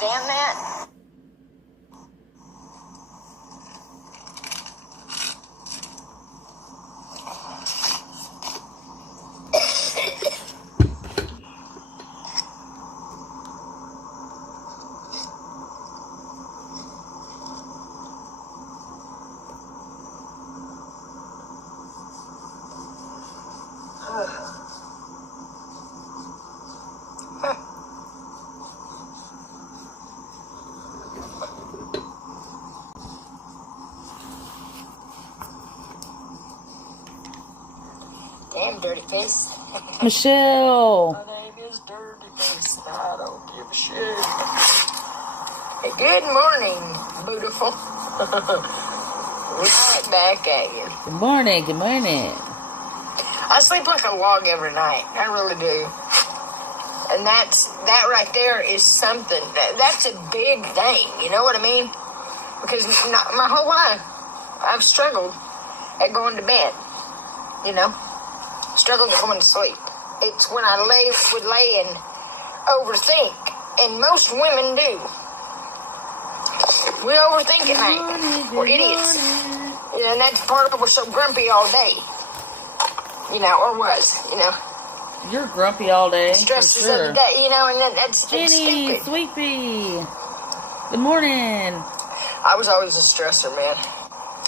understand that. Damn, dirty face. Michelle. My name is Dirty Face. I don't give a shit. Hey, good morning, beautiful. Right back at you. Good morning. Good morning. I sleep like a log every night. I really do. And that right there is something. That's a big thing. You know what I mean? Because my whole life, I've struggled at going to bed. You know? Struggled at going to sleep. It's when I would lay and overthink. And most women do. We overthink at night. We're idiots. You know, and that's part of it. We're so grumpy all day. You know, or was, you know. You're grumpy all day. Stresses for sure. of the day, you know, and that's Jenny, stupid. Sweet Pea. Good morning. I was always a stressor, man.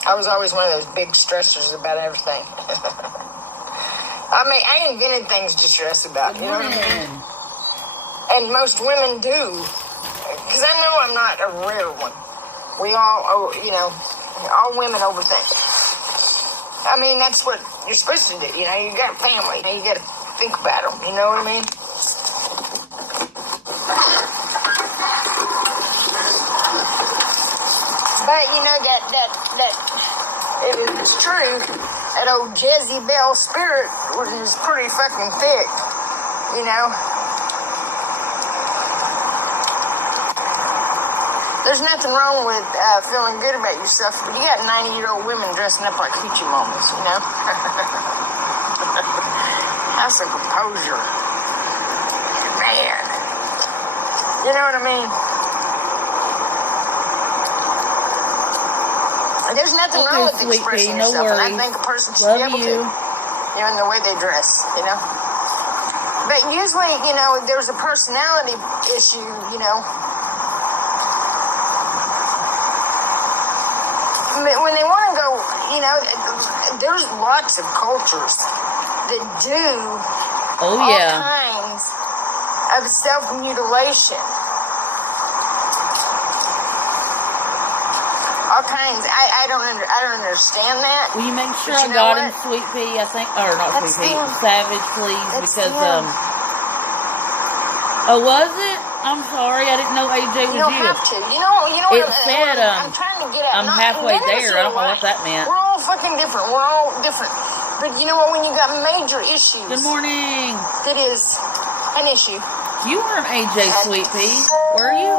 I was always one of those big stressors about everything. I mean, I invented things to stress about, you know what I mean? And most women do. Because I know I'm not a rare one. We all, you know, all women overthink. I mean, that's what you're supposed to do. You know, you got a family. You got to think about them. You know what I mean? But, you know, that it's true. That old Jezebel spirit was pretty fucking thick. You know? There's nothing wrong with feeling good about yourself, but you got 90-year-old women dressing up like hoochie mamas, you know? That's a composure. Man. You know what I mean? There's nothing wrong with expressing yourself, and I think a person should be able to. You know, in the way they dress, you know? But usually, you know, there's a personality issue, you know? When they want to go, you know, there's lots of cultures that do all kinds of self-mutilation. All kinds. I don't understand that. Will you make sure I got him, Sweet Pea? I think, or not Sweet Pea, Savage, please, because oh, was it? I'm sorry, I didn't know AJ was you. You don't have to. You know it what said, I'm trying to get at. I'm halfway there. I don't know what that meant. We're all fucking different. We're all different. But you know what? When you got major issues. Good morning. That is an issue. You weren't AJ, Sweet Pea, were you?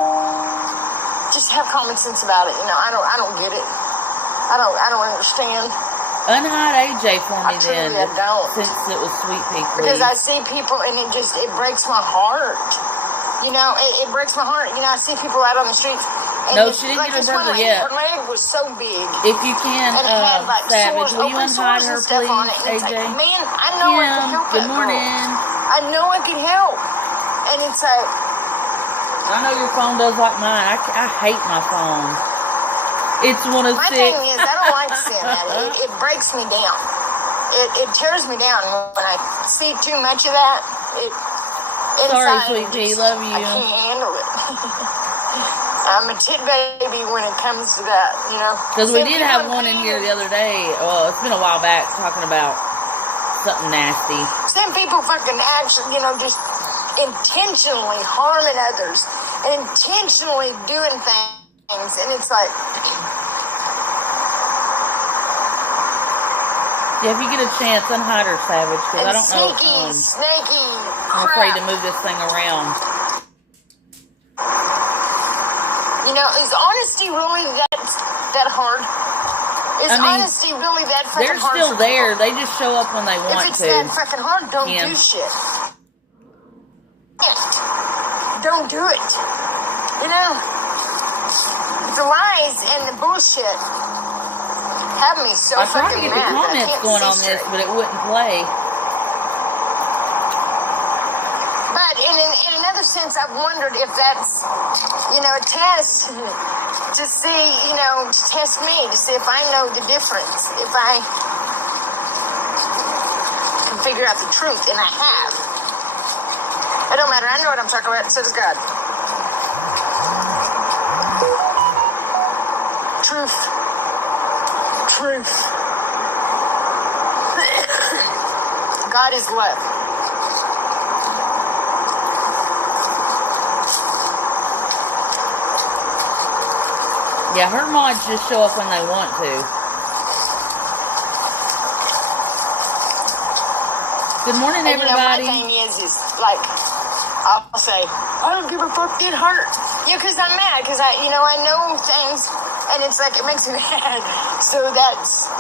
Just have common sense about it. You know, I don't get it. I don't understand. Unhide AJ for me then. I don't. Since it was Sweet Pea, please. Because I see people and it breaks my heart. You know, it breaks my heart. You know, I see people out on the streets. And no, she didn't get her burger yet. Her leg was so big. If you can, and it had, like, Savage, sores, will you unhide her, please, AJ? like, man, I know I can help good morning. I know I can help. And it's like... I know your phone does like mine. I hate my phone. It's one of my six. My thing is, I don't like seeing that. It breaks me down. It tears me down when I see too much of that. Sorry, Sweet Pea, love you. I can't handle it. I'm a tit baby when it comes to that, you know. Because we did have one in here the other day. Well, it's been a while back talking about something nasty. Some people fucking actually, you know, just intentionally harming others and intentionally doing things, and it's like. Yeah, if you get a chance, unhide her, Savage, because I don't know. Snaky. I'm afraid to move this thing around. You know, is honesty really that hard? Is honesty really that fucking hard? They're still there. They just show up when they want to. If it's that fucking hard, don't do shit. Don't do it. You know, the lies and the bullshit have me so I tried to fucking get the mad that I comments can't going see on this, straight. but it wouldn't play. But in another sense, I've wondered if that's, a test to see, to test me, to see if I know the difference, if I can figure out the truth, and I have. It don't matter. I know what I'm talking about, and so does God. Truth. God is love. Yeah, her mods just show up when they want to. Good morning, And everybody. my thing is like, I'll say, I don't give a fuck, it hurt. Because I'm mad, because I know things, and it's like, it makes me mad. So that's,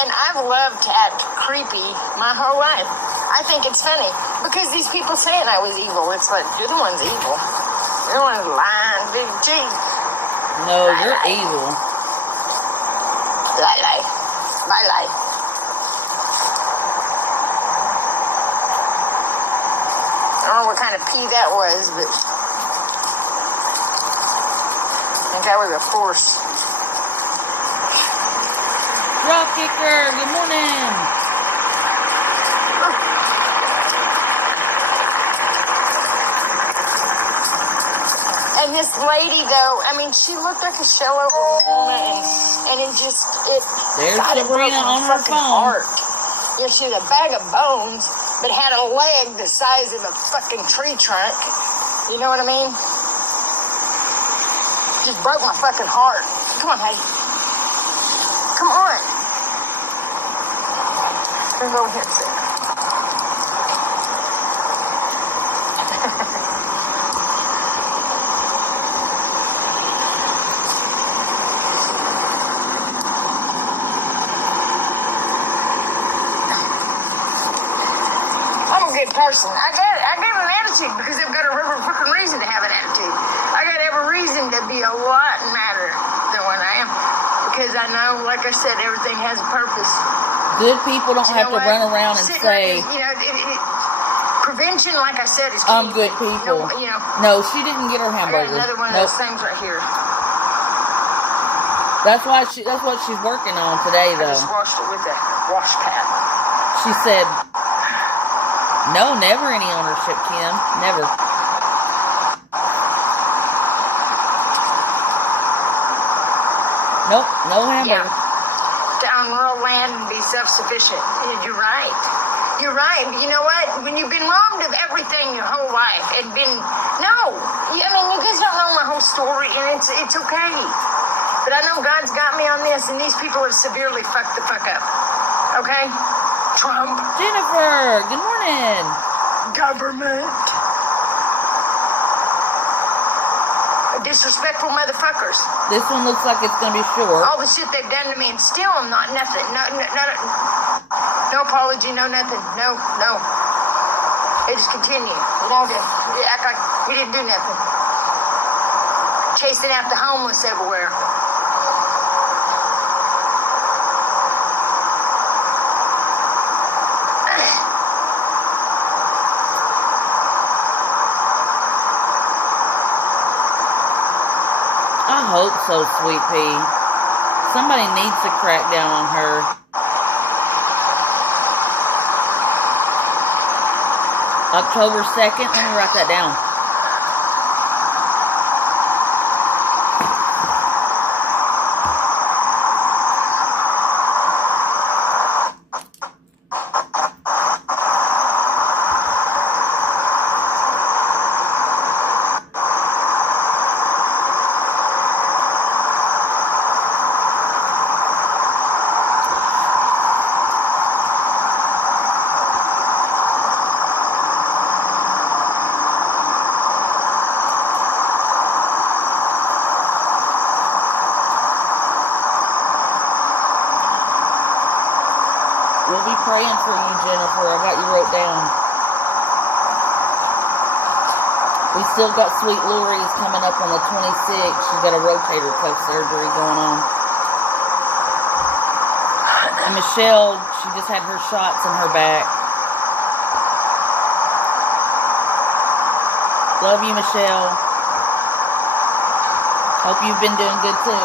and I've loved to act creepy my whole life. I think it's funny, because these people saying I was evil, it's like, you're the one's evil. You're the one's lying, big cheese. No, you're evil. Lie. My life. I don't know what kind of pee that was, but I think that was a force. Drop kicker, good morning. And this lady, though, I mean, she looked like a shell of a woman, and it just, There's God, it broke Sabrina my on her fucking phone. heart. She had a bag of bones, but had a leg the size of a fucking tree trunk. You know what I mean? Just broke my fucking heart. Come on, Heidi. Come on. I'm gonna go over here and sit. Person. I got an attitude because I've got a rubber fucking reason to have an attitude. I got every reason to be a lot madder than what I am because I know, like I said, everything has a purpose. Good people don't have to run around and say, prevention, like I said, is key. I'm good people. No, she didn't get her hamburger. I got another one of those things right here. That's what she's working on today, though. I just washed it with a wash pad. She said, no, never any ownership, Kim. Never. Nope, no hamburger. Yeah. Down rural land and be self-sufficient. You're right. You're right. But you know what? When you've been robbed of everything your whole life and been... No. You guys don't know my whole story, and it's okay. But I know God's got me on this, and these people have severely fucked the fuck up. Okay? Trump. Jennifer, good morning. Government. Disrespectful motherfuckers. This one looks like it's going to be short. All the shit they've done to me, and still I'm not nothing. No apology, no nothing. No. They just continue. You act like we didn't do nothing. Chasing after homeless everywhere. I hope so, Sweet Pea. Somebody needs to crack down on her. October 2nd, let me write that down. We'll be praying for you, Jennifer. I got you wrote down. We still got Sweet Lori's coming up on the 26th. She's got a rotator cuff surgery going on. And Michelle, she just had her shots in her back. Love you, Michelle. Hope you've been doing good too.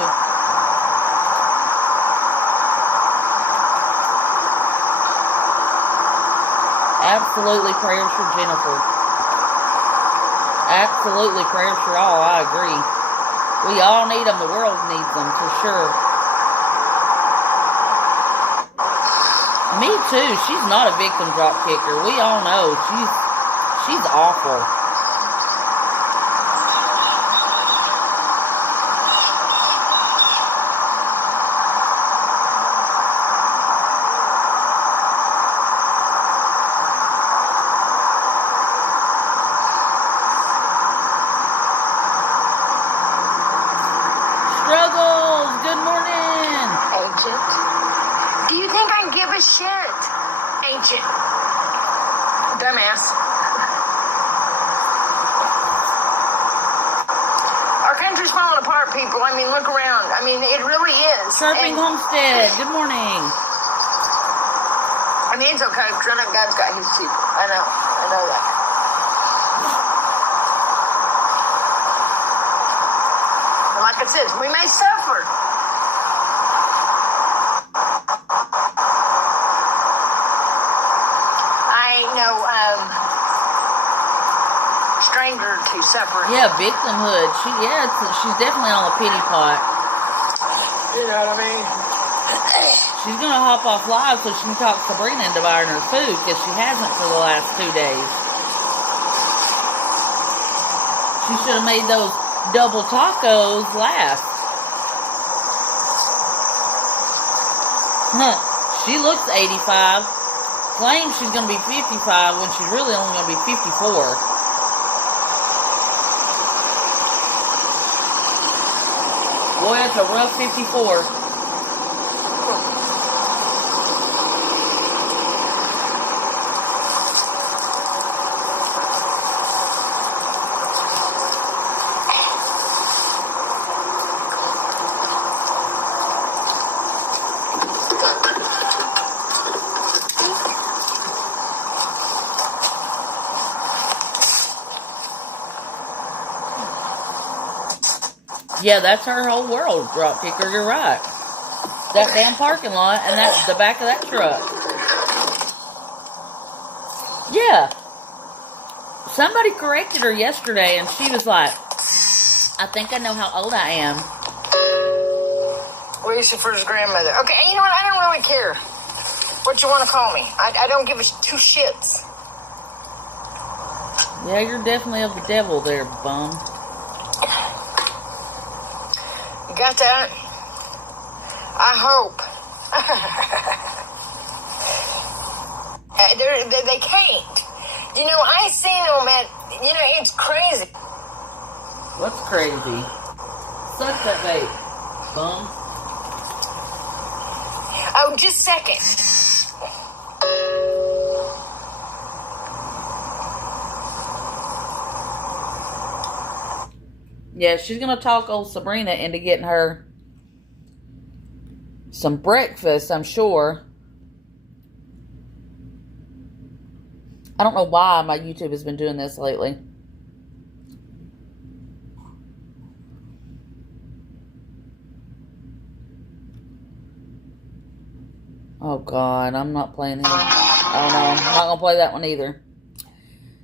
Absolutely prayers for Jennifer. Absolutely prayers for all. I agree. We all need them. The world needs them for sure. Me too. She's not a victim drop kicker. We all know she's awful. Struggles. Good morning. Agent. Do you think I can give a shit? Agent. Dumbass. Our country's falling apart, people. I mean, look around. I mean, it really is. Surfing Homestead. Good morning. I mean, it's okay, because I know God's got his people. I know that. And like I said, we may suffer. Stranger to suffering. Yeah, victimhood. She's definitely on the pity pot. You know what I mean? She's gonna hop off live so she can talk Sabrina into buying her food because she hasn't for the last 2 days. She should have made those double tacos last. Huh. She looks 85. Claims she's gonna be 55 when she's really only gonna be 54. Boy, that's a rough 54. Yeah, that's her whole world, drop kicker. You're right. That damn parking lot and that's the back of that truck. Yeah. Somebody corrected her yesterday and she was like, I think I know how old I am. Lucifer's grandmother. Okay, you know what? I don't really care what you want to call me. I don't give a two shits. Yeah, you're definitely of the devil there, bum. You got that? I hope. They can't. You know, I seen them at, you know, it's crazy. What's crazy? Suck that bait, bum. Oh, just a second. Yeah, she's going to talk old Sabrina into getting her some breakfast, I'm sure. I don't know why my YouTube has been doing this lately. Oh, God, I'm not playing him. Oh, no, I'm not going to play that one either.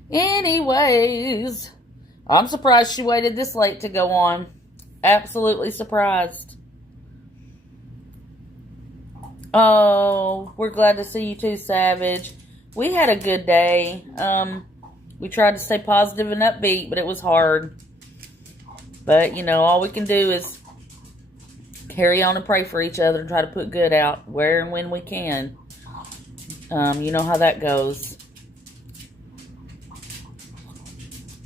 Anyways, I'm surprised she waited this late to go on. Absolutely surprised. Oh, we're glad to see you too, Savage. We had a good day. We tried to stay positive and upbeat, but it was hard. But, you know, all we can do is carry on and pray for each other and try to put good out where and when we can. You know how that goes.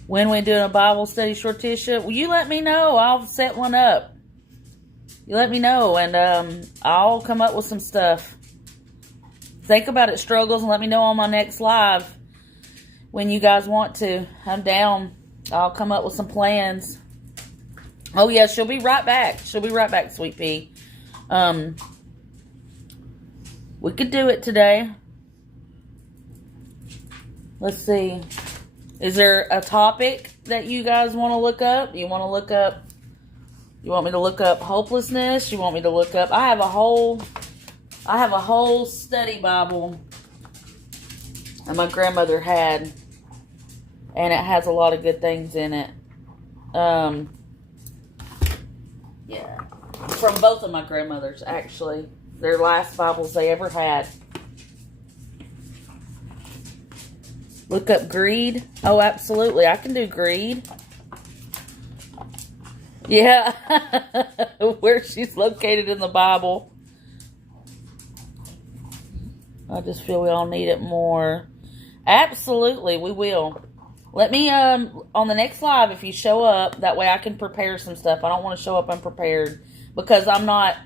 When we doing a Bible study, Shortica, well, you let me know. I'll set one up. You let me know, and I'll come up with some stuff. Think about it, Struggles, and let me know on my next live when you guys want to. I'm down. I'll come up with some plans. Oh, yeah, she'll be right back. She'll be right back, Sweet Pea. We could do it today. Let's see. Is there a topic that you guys want to look up? You want to look up? You want me to look up hopelessness? You want me to look up? I have a whole study Bible that my grandmother had, and it has a lot of good things in it. Yeah, from both of my grandmothers, actually. Their last Bibles they ever had. Look up greed. Oh, absolutely. I can do greed. Yeah. Where she's located in the Bible. I just feel we all need it more. Absolutely, we will. Let me, on the next live, if you show up, that way I can prepare some stuff. I don't want to show up unprepared because I'm not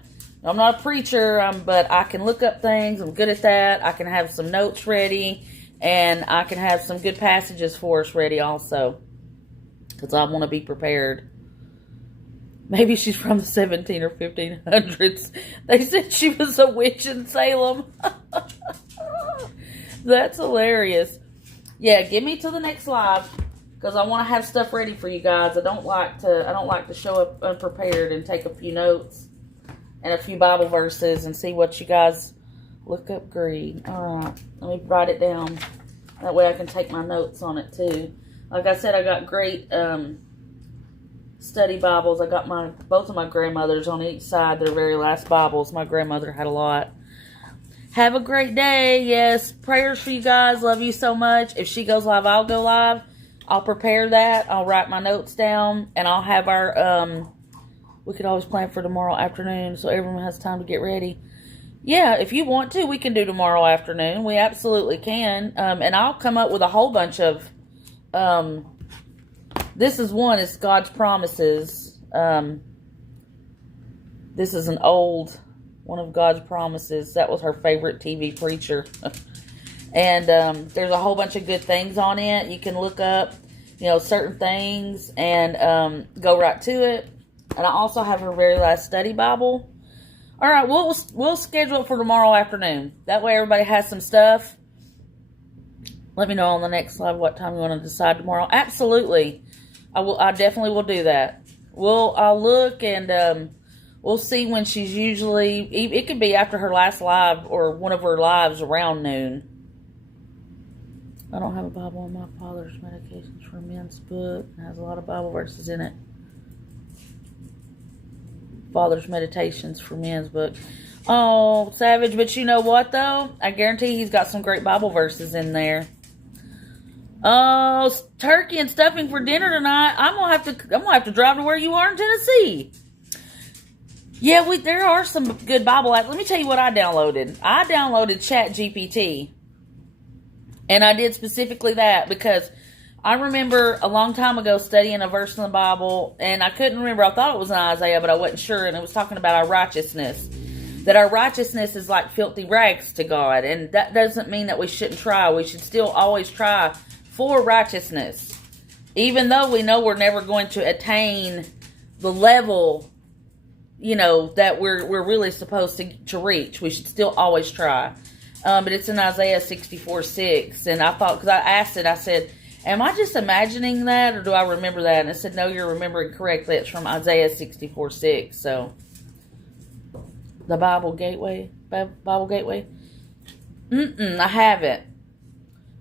a preacher, but I can look up things. I'm good at that. I can have some notes ready, and I can have some good passages for us ready also because I want to be prepared. Maybe she's from the 17 or 1500s. They said she was a witch in Salem. That's hilarious. Yeah, give me till the next live because I want to have stuff ready for you guys. I don't like to show up unprepared and take a few notes and a few Bible verses and see what you guys look up. Greed. All right, let me write it down. That way I can take my notes on it too. Like I said, I got great study Bibles. I got both of my grandmothers on each side. Their very last Bibles. My grandmother had a lot. Have a great day. Yes, prayers for you guys. Love you so much. If she goes live, I'll go live. I'll prepare that. I'll write my notes down, and I'll have our. We could always plan for tomorrow afternoon, so everyone has time to get ready. Yeah, if you want to, we can do tomorrow afternoon. We absolutely can. And I'll come up with a whole bunch of. This is one. It's God's promises. This is an old. One of God's promises. That was her favorite TV preacher. And there's a whole bunch of good things on it. You can look up, certain things and go right to it. And I also have her very last study Bible. All right, we'll schedule it for tomorrow afternoon. That way everybody has some stuff. Let me know on the next live what time you want to decide tomorrow. Absolutely. I definitely will do that. I'll look and we'll see when she's usually. It could be after her last live or one of her lives around noon. I don't have a Bible on my Father's Medications for Men's book. It has a lot of Bible verses in it. Father's Meditations for Men's book. Oh, Savage, but you know what though? I guarantee he's got some great Bible verses in there. Oh, turkey and stuffing for dinner tonight. I'm gonna have to drive to where you are in Tennessee. Yeah, there are some good Bible apps. Let me tell you what I downloaded. I downloaded ChatGPT. And I did specifically that because I remember a long time ago studying a verse in the Bible, and I couldn't remember. I thought it was in Isaiah, but I wasn't sure, and it was talking about our righteousness. That our righteousness is like filthy rags to God, and that doesn't mean that we shouldn't try. We should still always try for righteousness. Even though we know we're never going to attain the level, that we're really supposed to reach. We should still always try. But it's in Isaiah 64:6. And I thought, because I asked it, I said, am I just imagining that or do I remember that? And it said, no, you're remembering correctly. It's from Isaiah 64:6. So, the Bible Gateway? I haven't.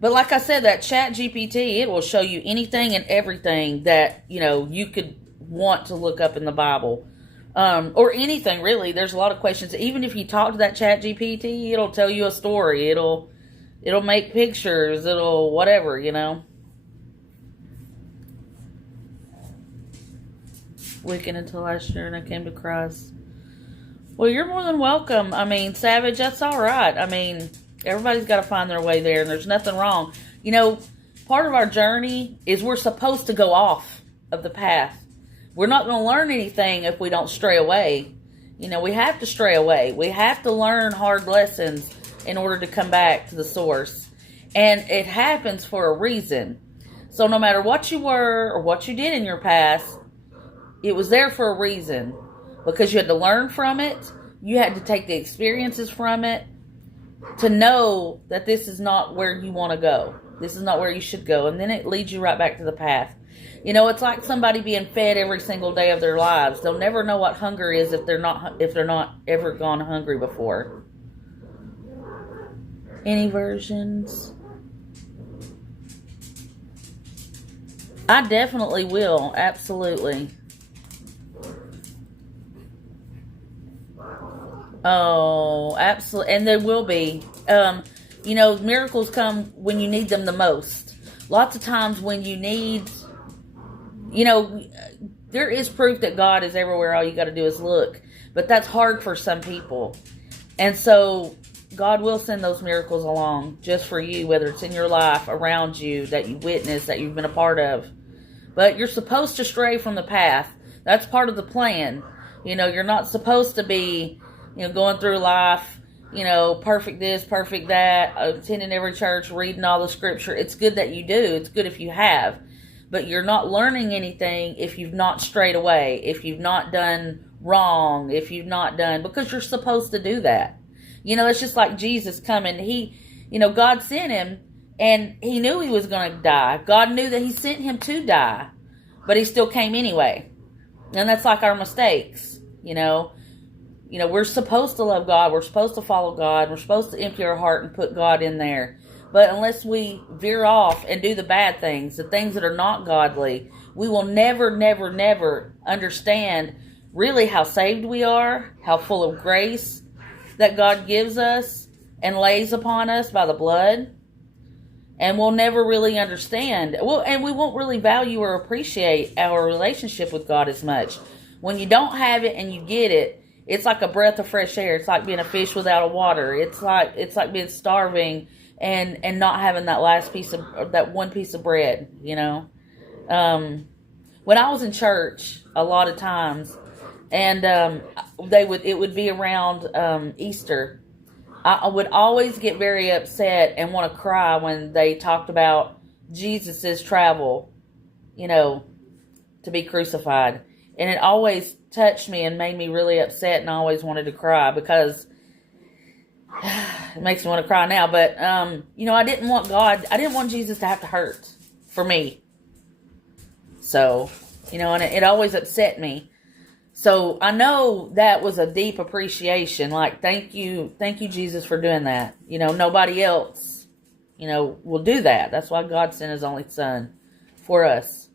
But like I said, that ChatGPT, it will show you anything and everything that, you could want to look up in the Bible. Or anything really. There's a lot of questions. Even if you talk to that ChatGPT, it'll tell you a story. It'll make pictures. It'll whatever, Wicked until last year, and I came to Christ. Well, you're more than welcome. I mean, Savage, that's all right. I mean, everybody's got to find their way there, and there's nothing wrong. Part of our journey is we're supposed to go off of the path. We're not going to learn anything if we don't stray away. We have to stray away. We have to learn hard lessons in order to come back to the source. And it happens for a reason. So no matter what you were or what you did in your past, it was there for a reason. Because you had to learn from it. You had to take the experiences from it to know that this is not where you want to go. This is not where you should go. And then it leads you right back to the path. You know, it's like somebody being fed every single day of their lives. They'll never know what hunger is if they're not ever gone hungry before. Any versions? I definitely will. Absolutely. Oh, absolutely. And there will be. You know, miracles come when you need them the most. Lots of times when you need, you know, there is proof that God is everywhere. All you got to do is look. But that's hard for some people. And so God will send those miracles along just for you, whether it's in your life, around you, that you witness, that you've been a part of. But you're supposed to stray from the path. That's part of the plan. You know, you're not supposed to be, you know, going through life, you know, perfect this, perfect that, attending every church, reading all the scripture. It's good that you do. It's good if you have. But you're not learning anything if you've not strayed away, if you've not done wrong, if you've not done, because you're supposed to do that. You know, it's just like Jesus coming. He, you know, God sent him, and he knew he was going to die. God knew that he sent him to die, but he still came anyway. And that's like our mistakes, you know. You know, we're supposed to love God. We're supposed to follow God. We're supposed to empty our heart and put God in there. But unless we veer off and do the bad things, the things that are not godly, we will never, never, never understand really how saved we are, how full of grace that God gives us and lays upon us by the blood. And we'll never really understand. Well, and we won't really value or appreciate our relationship with God as much. When you don't have it and you get it, it's like a breath of fresh air. It's like being a fish without a water. It's like being starving and not having that last piece of, that one piece of bread, you know. When I was in church, a lot of times, and it would be around Easter, I would always get very upset and want to cry when they talked about Jesus's travel, you know, to be crucified. And it always touched me and made me really upset, and I always wanted to cry because it makes me want to cry now. But, you know, I didn't want Jesus to have to hurt for me. So, you know, and it always upset me. So I know that was a deep appreciation. Like, thank you, Jesus, for doing that. You know, nobody else, you know, will do that. That's why God sent his only son for us.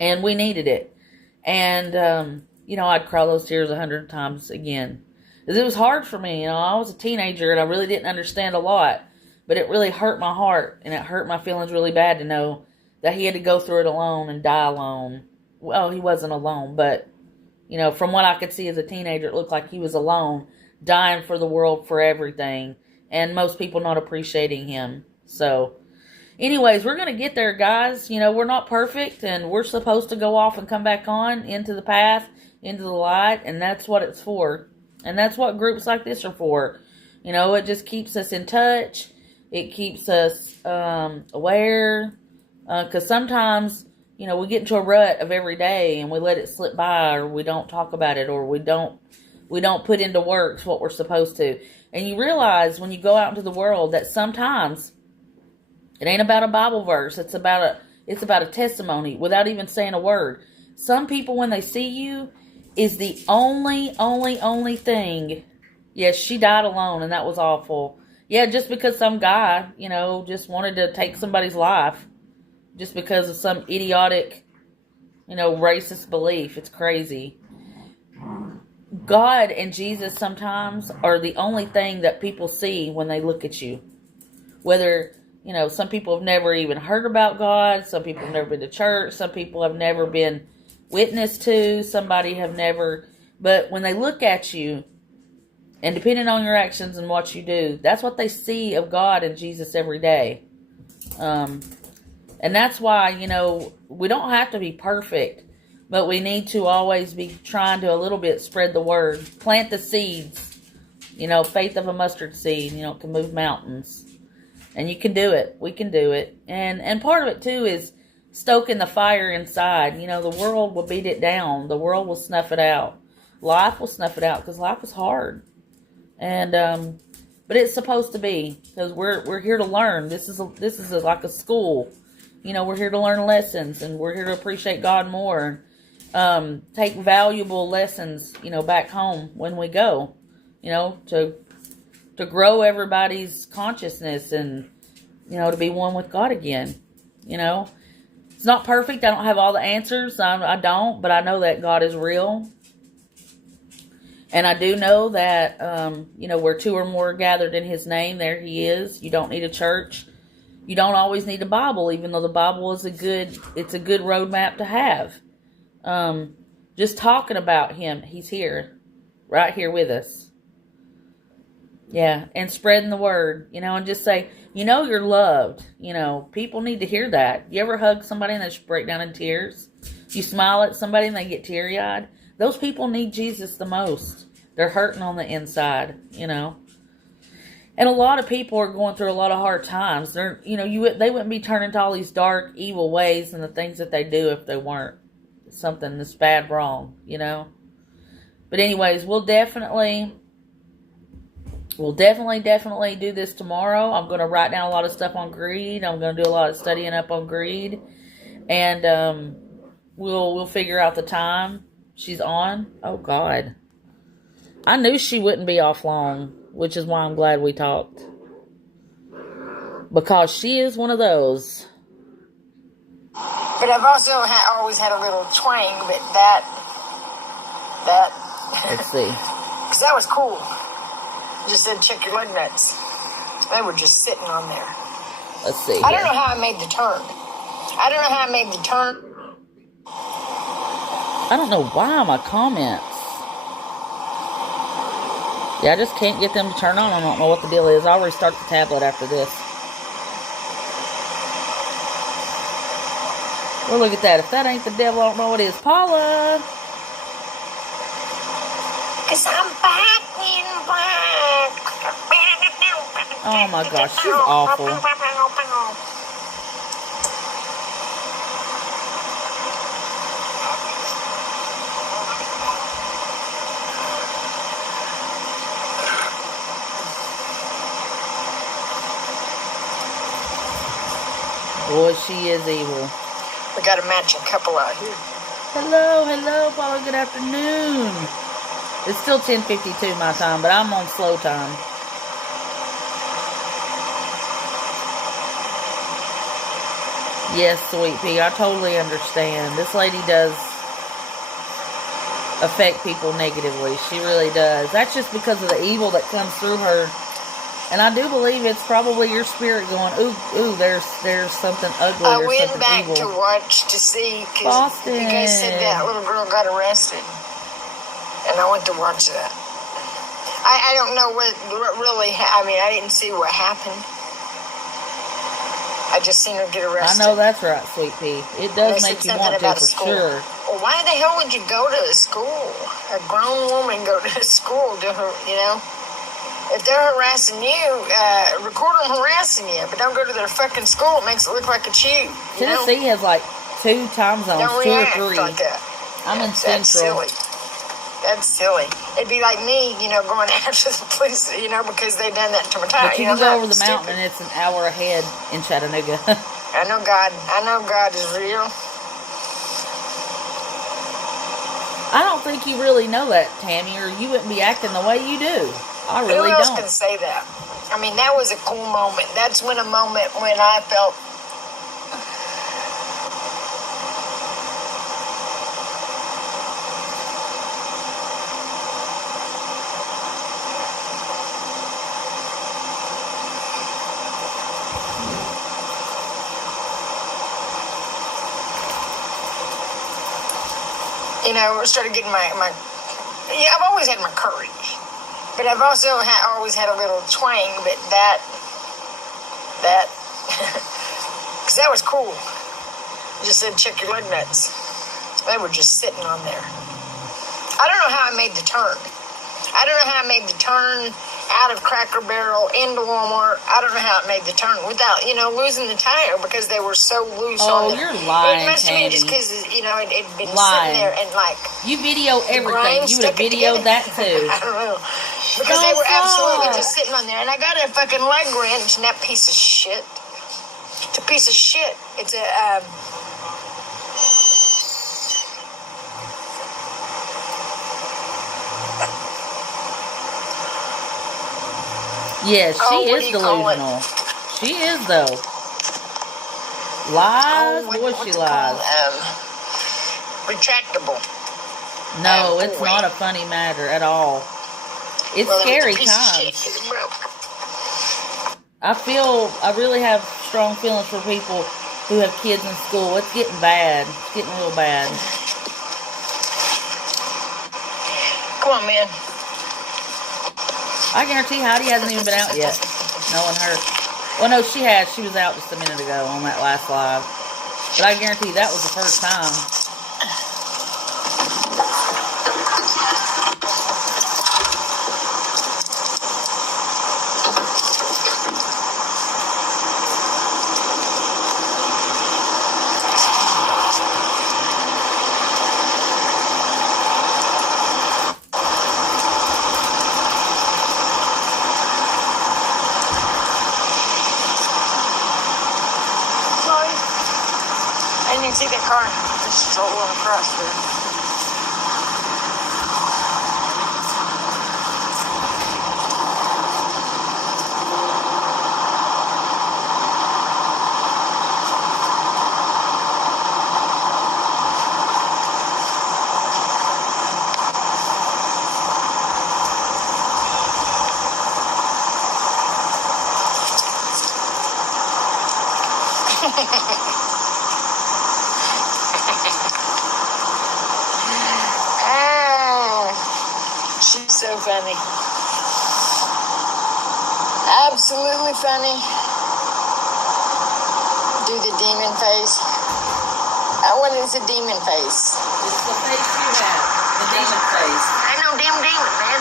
And we needed it. And, you know, I'd cry those tears 100 times again. Because it was hard for me. You know, I was a teenager and I really didn't understand a lot. But it really hurt my heart. And it hurt my feelings really bad to know that he had to go through it alone and die alone. Well, he wasn't alone, but, you know, from what I could see as a teenager, it looked like he was alone, dying for the world, for everything. And most people not appreciating him. So, anyways, we're going to get there, guys. You know, we're not perfect, and we're supposed to go off and come back on into the path, into the light, and that's what it's for. And that's what groups like this are for. You know, it just keeps us in touch. It keeps us aware. Because sometimes, you know, we get into a rut of every day, and we let it slip by, or we don't talk about it, or we don't put into works what we're supposed to. And you realize when you go out into the world that sometimes it ain't about a Bible verse. It's about a testimony without even saying a word. Some people, when they see you, is the only thing. Yes, she died alone, and that was awful. Yeah, just because some guy, you know, just wanted to take somebody's life. Just because of some idiotic, you know, racist belief. It's crazy. God and Jesus sometimes are the only thing that people see when they look at you. Whether, you know, some people have never even heard about God. Some people have never been to church. Some people have never been witnessed to. Somebody have never. But when they look at you, and depending on your actions and what you do, that's what they see of God and Jesus every day. And that's why, you know, we don't have to be perfect, but we need to always be trying to a little bit spread the word. Plant the seeds. You know, faith of a mustard seed, you know, can move mountains. And you can do it. We can do it. And part of it, too, is stoking the fire inside. You know, the world will beat it down. The world will snuff it out. Life will snuff it out because life is hard. And, but it's supposed to be because we're here to learn. This is like a school. You know, we're here to learn lessons and we're here to appreciate God more. Take valuable lessons, you know, back home when we go, you know, to grow everybody's consciousness and, you know, to be one with God again. You know, it's not perfect. I don't have all the answers. I don't, but I know that God is real. And I do know that, you know, where two or more are gathered in his name, there he is. You don't need a church. You don't always need a Bible, even though the Bible is it's a good roadmap to have. Just talking about him, he's here, right here with us. Yeah, and spreading the word, you know, and just say, you know, you're loved. You know, people need to hear that. You ever hug somebody and they just break down in tears? You smile at somebody and they get teary-eyed? Those people need Jesus the most. They're hurting on the inside, you know. And a lot of people are going through a lot of hard times. They're, you know, they wouldn't be turning to all these dark, evil ways and the things that they do if they weren't something that's bad wrong, you know. But anyways, we'll definitely do this tomorrow. I'm going to write down a lot of stuff on greed. I'm going to do a lot of studying up on greed. And we'll figure out the time she's on. Oh, God. I knew she wouldn't be off long, which is why I'm glad we talked. Because she is one of those. But I've also always had a little twang, but that. Let's see. Because that was cool. Just said check your lug nuts. They were just sitting on there. Let's see. I don't know how I made the turn. I don't know why my comments. Yeah, I just can't get them to turn on. I don't know what the deal is. I'll restart the tablet after this. Well, look at that. If that ain't the devil, I don't know what is. Paula! Because I'm back in black. Oh my gosh, she's awful. Boy, she is evil. We got a matching couple out here. Hello, Paula. Good afternoon. It's still 10:52 my time, but I'm on slow time. Yes, Sweet Pea, I totally understand. This lady does affect people negatively. She really does. That's just because of the evil that comes through her. And I do believe it's probably your spirit going, ooh, there's something ugly or something evil. I went back to watch to see, because you guys said that little girl got arrested. And I went to watch that. I don't know what really happened. I mean, I didn't see what happened. I just seen her get arrested. I know that's right, Sweet Pea. It does make you want to, for sure. Well, why the hell would you go to a school? A grown woman go to a school to her, you know? If they're harassing you, record them harassing you, but don't go to their fucking school. It makes it look like a cheat. Tennessee has like 2 time zones, don't 2 or react 3. Like that. I'm in That's Central. silly. That's silly. It'd be like me, you know, going after the police, you know, because they done that to my tire. But you can go over the mountain and it's an hour ahead in Chattanooga. I know God is real. I don't think you really know that, Tammy, or you wouldn't be acting the way you do. I really don't. Who else can say that? I mean, that was a cool moment. That's when I felt you know, started getting my I've always had my courage, but I've also always had a little twang, but that, because that was cool. Just said, check your lug nuts. They were just sitting on there. I don't know how I made the turn. I don't know how it made the turn out of Cracker Barrel into Walmart. I don't know how it made the turn without, losing the tire because they were so loose on you're lying, It must have been just Tammy. because, it'd been Lying. sitting there and, like... You video everything. You would have stuck it videoed together. that too. I don't know. Because they were absolutely just sitting on there. And I got a fucking leg wrench and that piece of shit. It's a piece of shit. It's a... Yeah, she what is do you call it? delusional. She is, though. Lies? Boy, what's she it lies. called? Retractable. No, it's not a funny matter at all. It's scary times. I really have strong feelings for people who have kids in school. It's getting bad. It's getting real bad. Come on, man. I guarantee Heidi hasn't even been out yet. Knowing her. Well, no, she has. She was out just a minute ago on that last live. But I guarantee that was the first time. I didn't see that car. It's all across there. She's so funny. Absolutely funny. Do the demon face. What is a demon face? It's the face you have. The demon face. I know damn demon, man.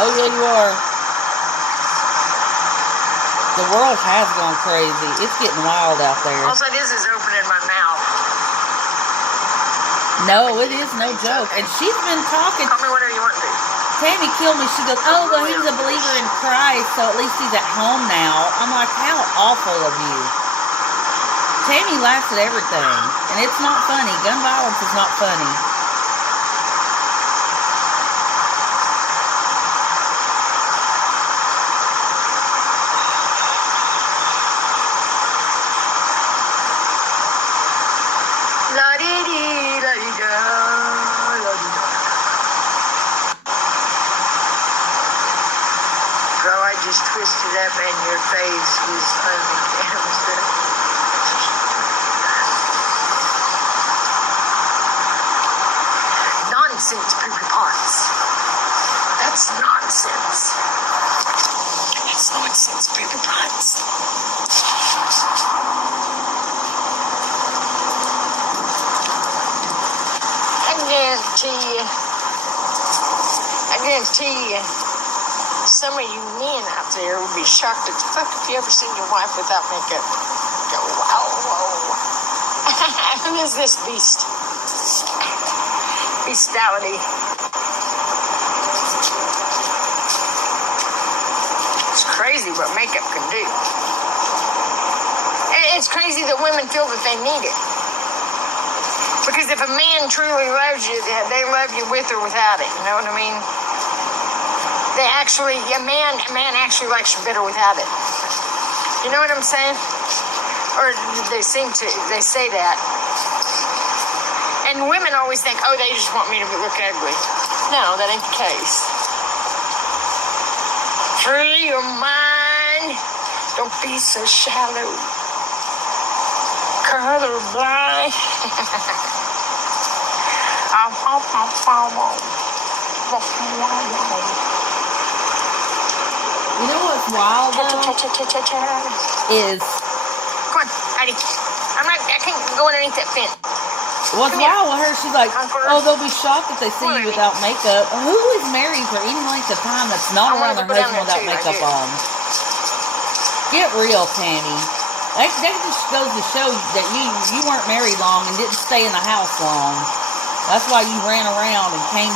Oh, yeah, you are. The world has gone crazy. It's getting wild out there. All it is opening my mouth. No, it is no joke. And she's been talking. Call me whatever you want to do. Tammy killed me. She goes, oh, well, he's a believer in Christ, so at least he's at home now. I'm like, how awful of you. Tammy laughs at everything, and it's not funny. Gun violence is not funny. La-dee-dee, la-dee-da, la-dee-da. Girl, I just twisted up and your face was undamaged. Nonsense, poopy pots. That's nonsense. That's nonsense, poopy pots. I guarantee you, some of you men out there would be shocked as fuck if you ever seen your wife without makeup. Go, wow, whoa. Who is this beast? Bestiality. It's crazy what makeup can do. And it's crazy that women feel that they need it. Because if a man truly loves you, they love you with or without it. You know what I mean? A man actually likes you better without it. You know what I'm saying? Or they say that. And women always think, oh, they just want me to look ugly. No, that ain't the case. Free your mind. Don't be so shallow. Colorblind. You know what's wild, though? Is... Come on, Heidi. I can't go underneath that fence. What's Come here. wild with her, she's like, Uncle. oh, they'll be shocked if they see you without makeup. Who is married for any length of time that's not I around wanna their go down husband there without too, I makeup do. on? Get real, Tammy. That just goes to show that you weren't married long and didn't stay in the house long. That's why you ran around and came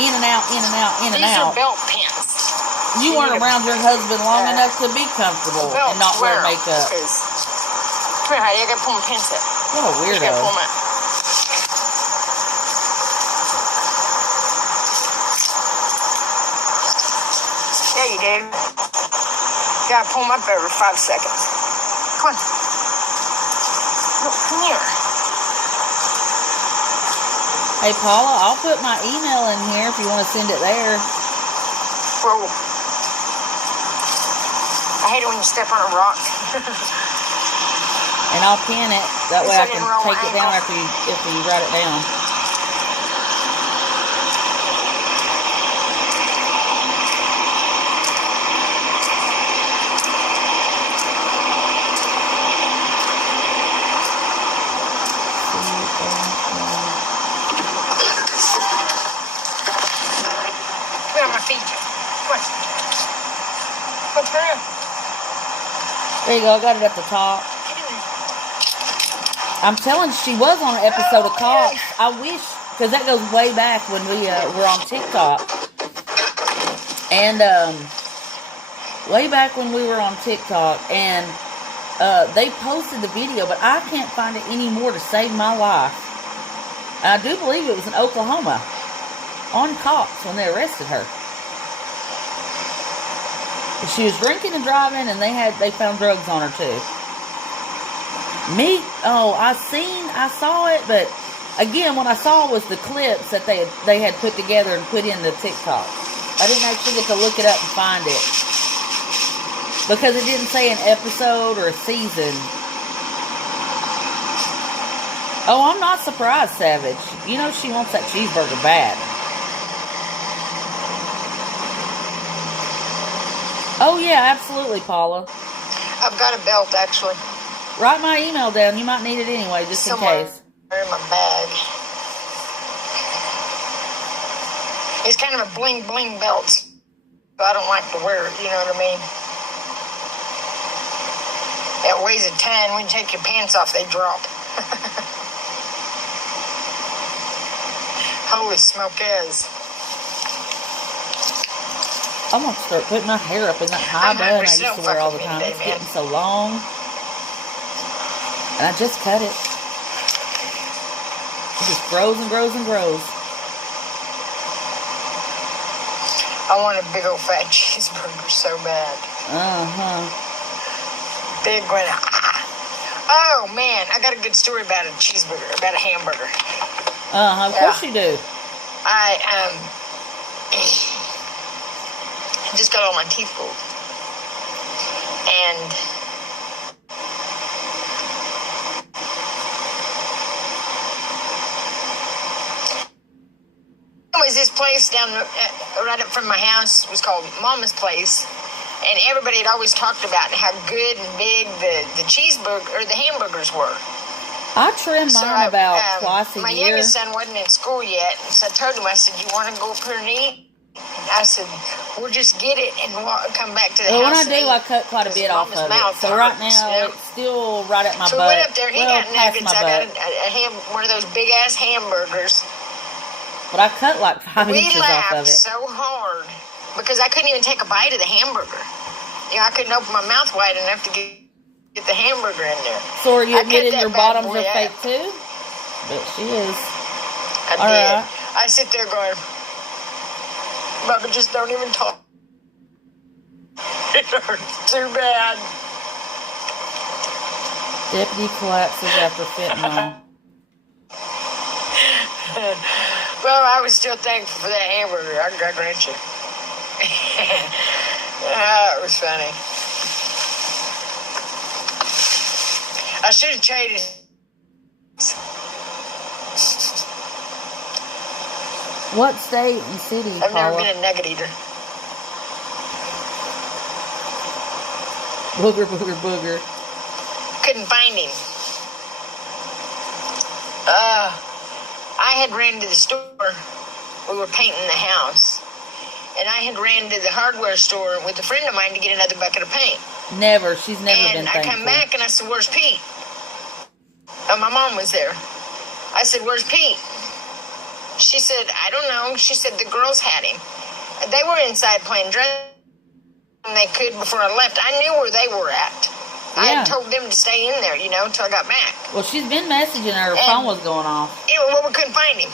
in and out, in and out, in and These are out. belt pants. You weren't around your husband long enough to be comfortable Belt, and not wear wear 'em, makeup. because- Come here, Heidi. I gotta pull my pants up. What a You gotta pull weirdo. 'em up. Yeah, you do. You gotta pull them up every 5 seconds. Come on. Look, come here. Hey, Paula, I'll put my email in here if you want to send it there. Whoa. I hate it when you step on a rock. And I'll pin it. That way I can roll take my it down ankle. after you write it down. Get on my feet. Come on. Come through. There you go. I got it at the top. Get in there. I'm telling you, she was on an episode of Cops. I wish, because that goes way back when we were on TikTok. And way back when we were on TikTok. And they posted the video, but I can't find it anymore to save my life. And I do believe it was in Oklahoma. On Cops when they arrested her. She was drinking and driving, and they found drugs on her too. I saw it, but again, what I saw was the clips that they had put together and put in the TikTok. I didn't actually get to look it up and find it because it didn't say an episode or a season. Oh, I'm not surprised, Savage. You know she wants that cheeseburger bad. Oh, yeah, absolutely, Paula. I've got a belt, actually. Write my email down. You might need it anyway, just Somewhere in case. in my bag. It's kind of a bling-bling belt. So I don't like to wear it, you know what I mean? It weighs a ton. When you take your pants off, they drop. Holy smokers. I'm going to start putting my hair up in that high bun I used to wear all the time. It's getting so long. And I just cut it. It just grows and grows and grows. I want a big old fat cheeseburger so bad. Uh-huh. Big one. Oh, man. I got a good story about a cheeseburger, about a hamburger. Uh-huh. Of course you do. I just got all my teeth pulled. And it was this place down right up from my house. It was called Mama's Place. And everybody had always talked about how good and big the cheeseburger or the hamburgers were. I trim mine about twice a my year. youngest son wasn't in school yet, so I told him, I said, you want to go up here and eat? I said, we'll just get it and we'll come back to the Well, when house. I do, I cut quite a bit off of it. So right now, it's still right at my so butt. we went up there, he got past nuggets, my I got butt. one of those big-ass hamburgers. But I cut like 5 We inches off of laughed it. so hard because I couldn't even take a bite of the hamburger. You know, I couldn't open my mouth wide enough to get the hamburger in there. So are you I cut admitting that your bad bottoms boy are up. fake too? But she is. I All did. right. I sit there going, Bubba, just don't even talk. It hurts too bad. Deputy collapses after fentanyl. Well, I was still thankful for that hamburger. I grant you. It was funny. I should have traded. What state and city, I've never Paula? been a nugget eater. Booger, booger, booger. Couldn't find him. I had ran to the store. We were painting the house. And I had ran to the hardware store with a friend of mine to get another bucket of paint. Never. She's never been And I thankful. come back and I said, where's Pete? Oh, my mom was there. I said, where's Pete? She said, I don't know. She said the girls had him. They were inside playing dress when they could before I left. I knew where they were at. I had told them to stay in there, until I got back. Well, she's been messaging her. Her phone was going off. Well, we couldn't find him.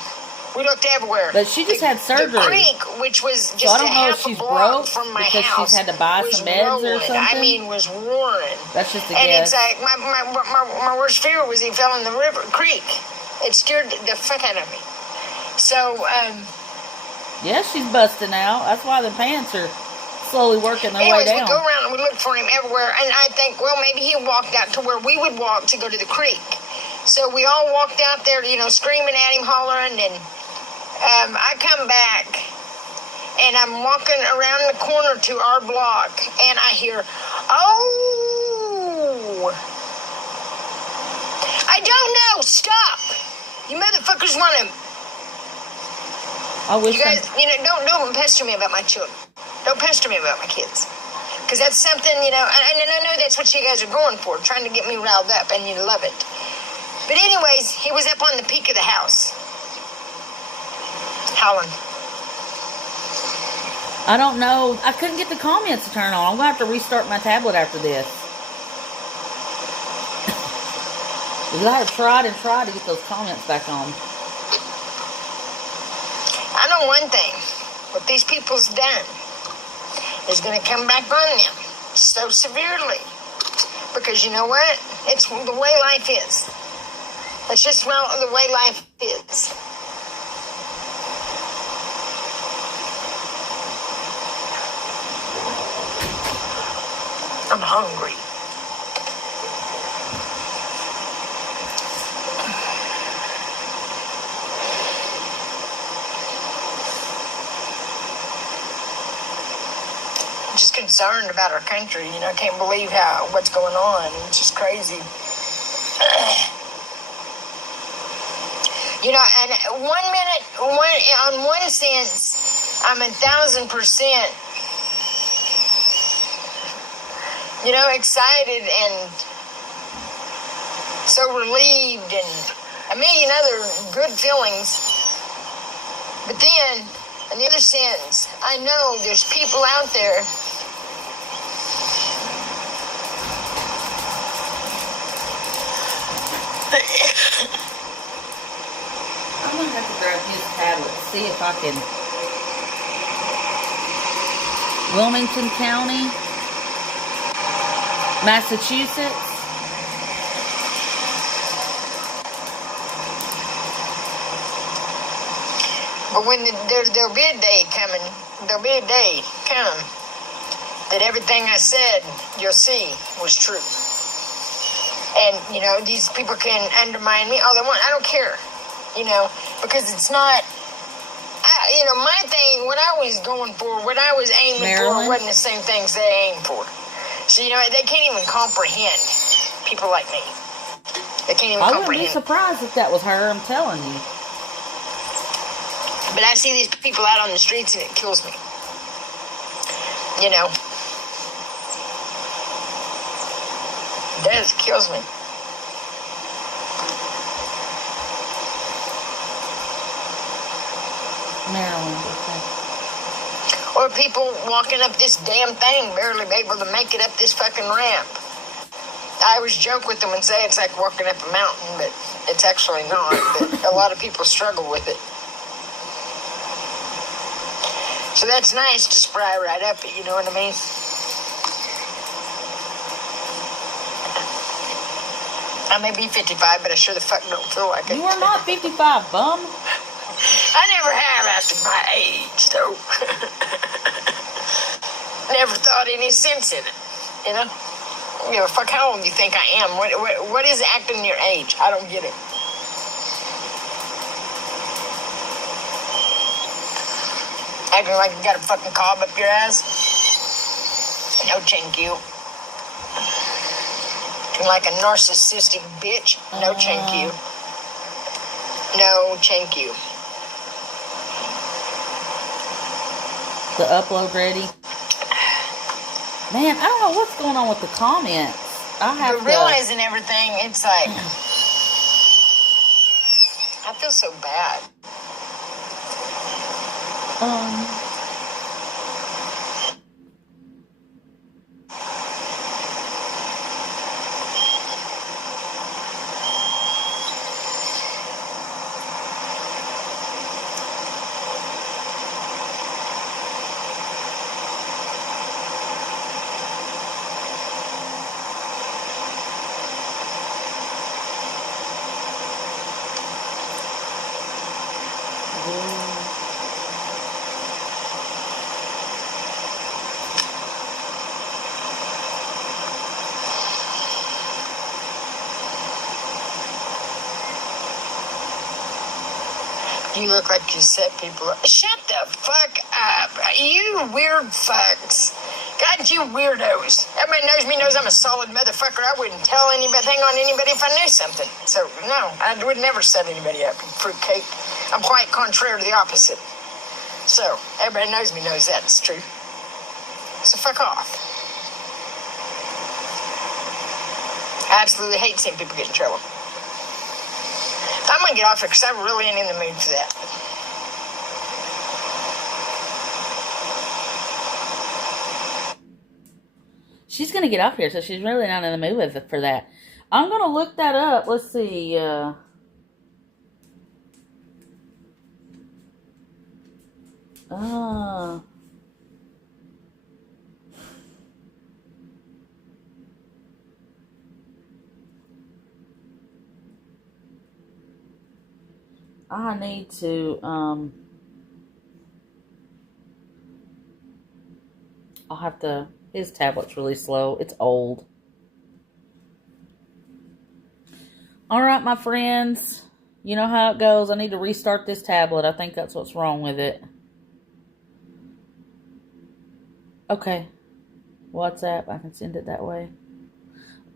We looked everywhere. But she just had surgery. The creek, which was just so I don't know half if she's a block broke from my because house, she's had to buy some meds or something. I mean, was roaring. That's just a and guess. it's like my worst fear was he fell in the creek. It scared the fuck out of me. So, yeah, she's busting out. That's why the pants are slowly working their way down. We go around and we look for him everywhere, and I think, well, maybe he walked out to where we would walk to go to the creek. So we all walked out there, screaming at him, hollering, and I come back, and I'm walking around the corner to our block, and I hear, oh, I don't know, stop. You motherfuckers want to, you guys, don't pester me about my children. Don't pester me about my kids. Because that's something, and I know that's what you guys are going for, trying to get me riled up, and you love it. But anyways, he was up on the peak of the house. Howling. I don't know. I couldn't get the comments to turn on. I'm going to have to restart my tablet after this. Because I have tried and tried to get those comments back on. I know one thing. What these people's done is going to come back on them so severely. Because you know what? It's the way life is. It's just the way life is. I'm hungry. I'm just concerned about our country. I can't believe what's going on. It's just crazy. And on one sense, I'm 1,000%, excited and so relieved and a million other good feelings. But then, in the other sense, I know there's people out there I'm going to have to grab his tablet, see if I can. Wilmington County, Massachusetts. But when there'll be a day coming, there'll be a day come that everything I said, you'll see, was true. And, these people can undermine me all they want. I don't care, because it's not, my thing, what I was going for, what I was aiming for wasn't the same things they aim for. So, they can't even comprehend people like me. They can't even comprehend. I wouldn't be surprised if that was her, I'm telling you. But I see these people out on the streets and it kills me. It does, it kills me. Maryland, okay. Or people walking up this damn thing, barely able to make it up this fucking ramp. I always joke with them and say it's like walking up a mountain, but it's actually not. But a lot of people struggle with it. So that's nice to spry right up it, you know what I mean? I may be 55, but I sure the fuck don't feel like it. You are not 55, bum. I never have after my age, though. Never thought any sense in it, I don't give a fuck how old you think I am. What is acting your age? I don't get it. Acting like you got a fucking cob up your ass? No, thank you. Acting like a narcissistic bitch? No, thank you. No, thank you. The upload ready? Man, I don't know what's going on with the comments. I have But realizing everything, it's like, I feel so bad. You look like you set people up. Shut the fuck up. You weird fucks. God, you weirdos. Everybody knows I'm a solid motherfucker. I wouldn't tell anything on anybody if I knew something. So, no, I would never set anybody up, you fruitcake. I'm quite contrary to the opposite. So, everybody knows that. It's true. So, fuck off. I absolutely hate seeing people get in trouble. I'm going to get off here because I really ain't in the mood for that. She's going to get off here, so she's really not in the mood for that. I'm going to look that up. Let's see. I need to, I'll have to, his tablet's really slow. It's old. All right, my friends. You know how it goes. I need to restart this tablet. I think that's what's wrong with it. Okay. WhatsApp. I can send it that way.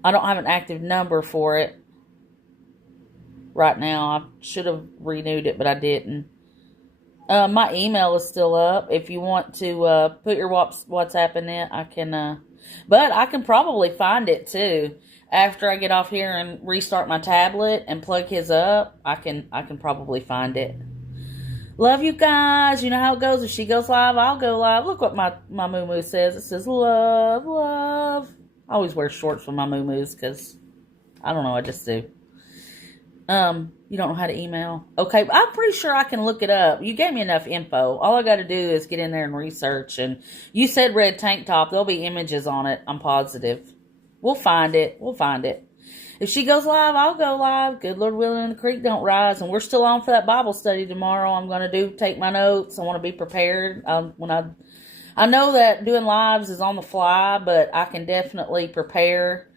I don't have an active number for it right now. I should have renewed it, but I didn't. My email is still up. If you want to put your WhatsApp in it, I can. But I can probably find it too. After I get off here and restart my tablet and plug his up, I can probably find it. Love you guys. You know how it goes. If she goes live, I'll go live. Look what my moo-moo says. It says love, love. I always wear shorts with my moo-moos because I don't know. I just do. You don't know how to email? Okay, I'm pretty sure I can look it up. You gave me enough info. All I got to do is get in there and research. And you said red tank top. There'll be images on it. I'm positive. We'll find it. We'll find it. If she goes live, I'll go live. Good Lord willing, the creek don't rise. And we're still on for that Bible study tomorrow. I'm going to take my notes. I want to be prepared. I know that doing lives is on the fly, but I can definitely prepare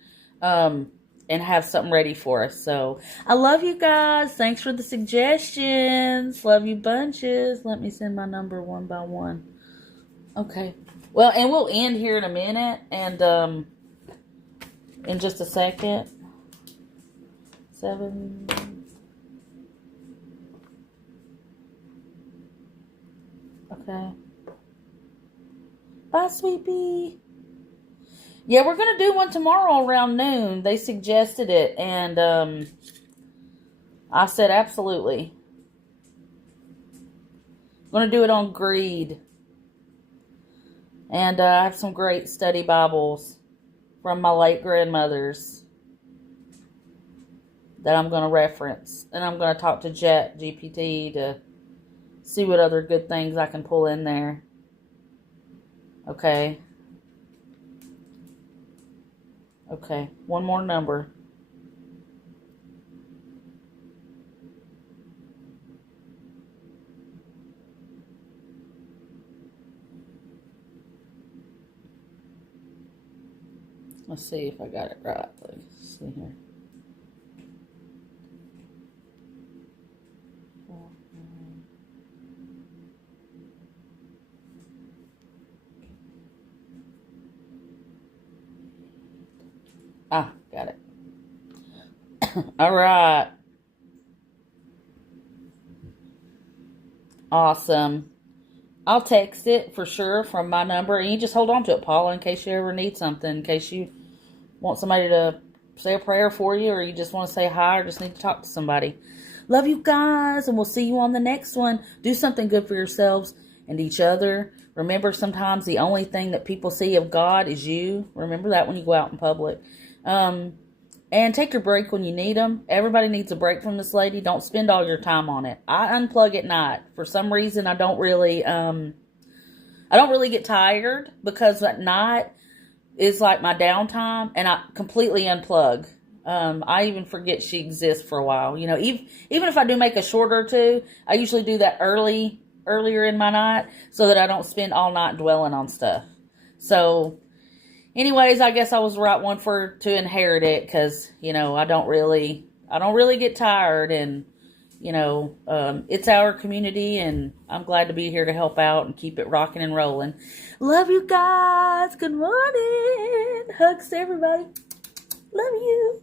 and have something ready for us. So I love you guys. Thanks for the suggestions. Love you bunches. Let me send my number one by one. Okay. Well, and we'll end here in a minute and in just a second. 7. Okay. Bye, sweetie. Yeah, we're going to do one tomorrow around noon. They suggested it, and I said absolutely. I'm going to do it on greed. And I have some great study Bibles from my late grandmothers that I'm going to reference. And I'm going to talk to GPT to see what other good things I can pull in there. Okay. Okay, one more number. Let's see if I got it right. Let's see here. Ah, got it. All right. Awesome. I'll text it for sure from my number, and you just hold on to it, Paula, in case you ever need something, in case you want somebody to say a prayer for you, or you just want to say hi, or just need to talk to somebody. Love you guys, and we'll see you on the next one. Do something good for yourselves and each other. Remember, sometimes the only thing that people see of God is you. Remember that when you go out in public. And take your break when you need them. Everybody needs a break from this lady. Don't spend all your time on it. I unplug at night. For some reason, I don't really get tired, because at night is like my downtime, and I completely unplug. I even forget she exists for a while. You know, even if I do make a short or two, I usually do that earlier in my night, so that I don't spend all night dwelling on stuff. So, anyways, I guess I was the right one to inherit it, because, you know, I don't really get tired, and, you know, it's our community, and I'm glad to be here to help out and keep it rocking and rolling. Love you guys. Good morning. Hugs to everybody. Love you.